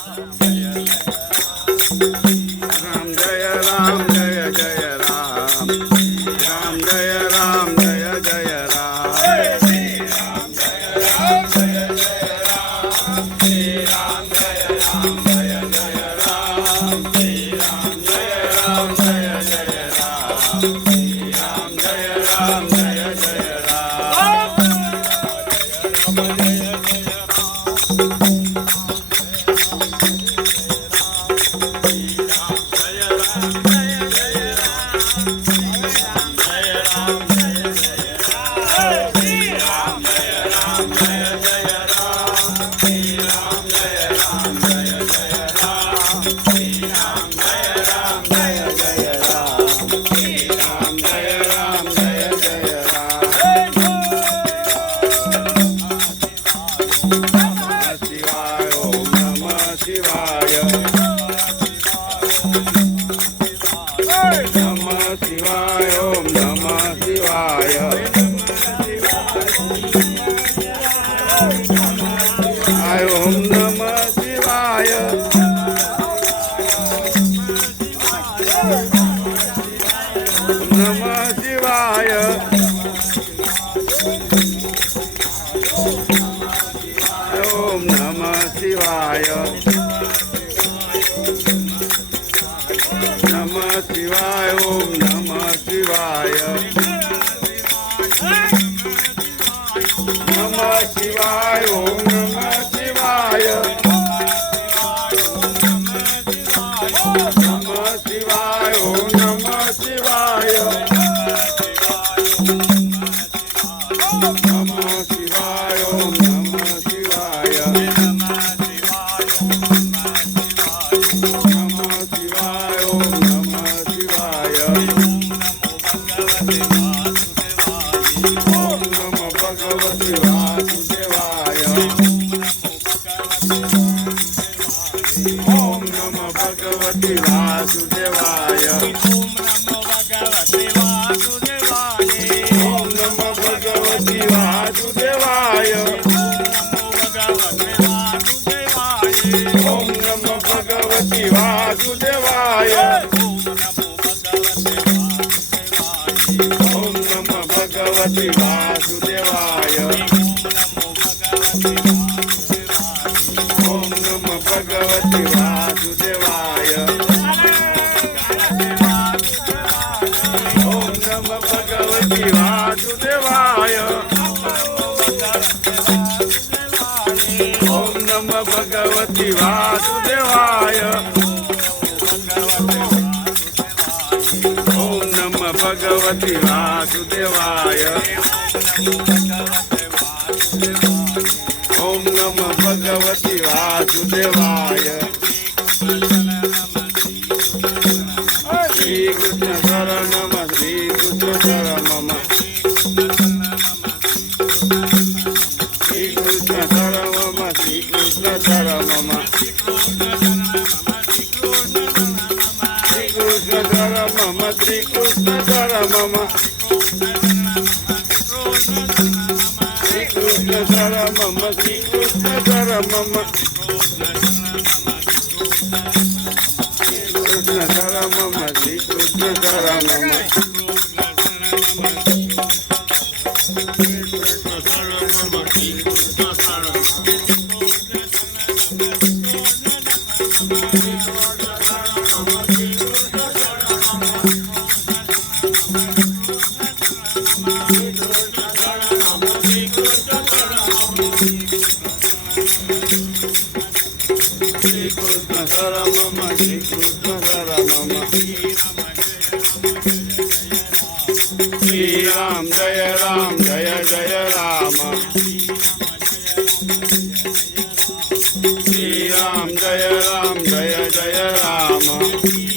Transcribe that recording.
राम जय राम जय जय राम राम जय राम जय जय राम भगवती वासुदेवाय ओम नमः भगवती वासुदेवाय श्री कृष्ण शरणम श्री कृष्ण शरणम श्री कृष्ण शरणम श्री कृष्ण शरणम श्री कृष्ण शरणम श्री कृष्ण शरणम श्री कृष्ण शरणम श्री कृष्ण शरणम कृष्ण शरणम श्री कृष्ण शरणम श्री राम जय जय राम